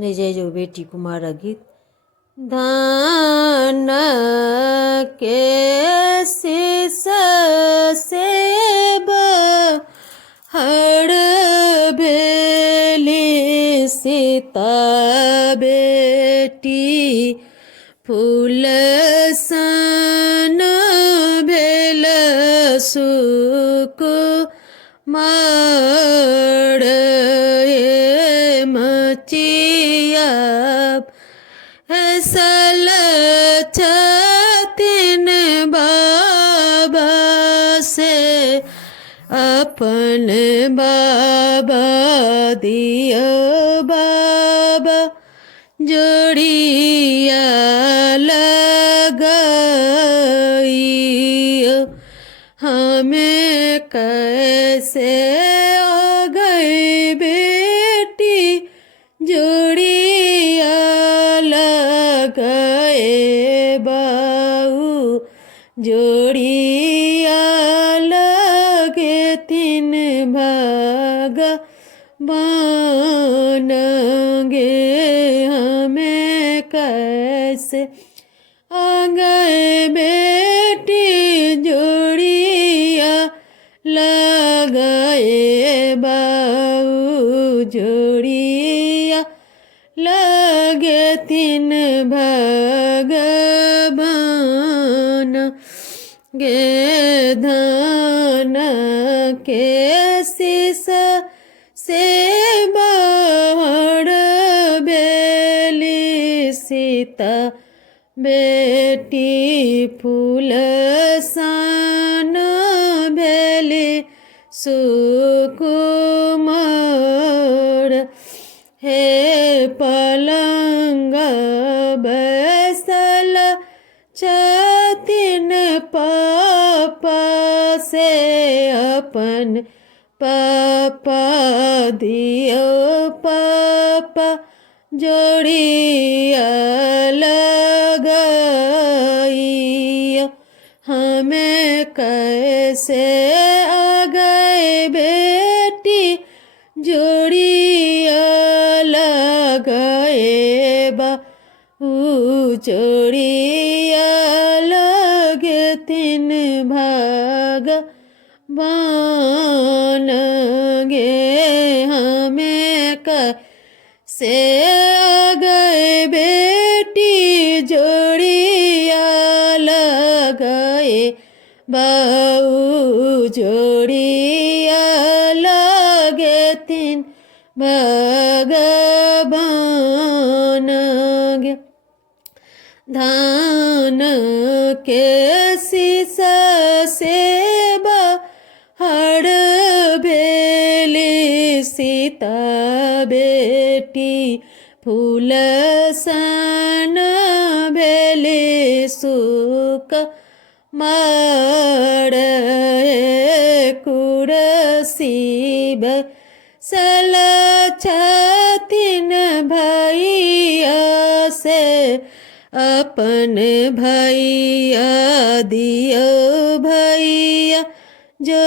जय जो बेटी कुमार गीत। धान के शीस सेब हर भेली सीता बेटी फूल सन भेल सुकुमार मचिया सल छतिन बाबा से अपन बाबा दियो बाबा जोड़िया लगाइयो हमें कैसे आ गई बेटी जोड़िया लगाए बाऊ जोड़िया लगे तीन भाग बनगे हमें कैसे आ गए बेटी जोड़िया लगाए बाऊ जोड़िया लगे तीन भगवान गे धान के शीस से बाहर बेली सीता बेटी फूल सन भेली सुकुमार हे पलंग बैसल छतिन पापा से अपन पापा दियो पापा जोड़िया लगाइयो हमें कैसे आ गए बेटी जोड़िया लगाए बाऊ जोड़िया लगे तीन भाग बन गे हमें कैसे आ गए बेटी जोड़िया लगाए बाऊ जोड़िया लगे तीन भगवान गे धान के शीस सेब हर भेली सीता बेटी फूल सन भेली सुक मार कुरसीब सल छतिन भैया से अपन भैया दियो भैया जो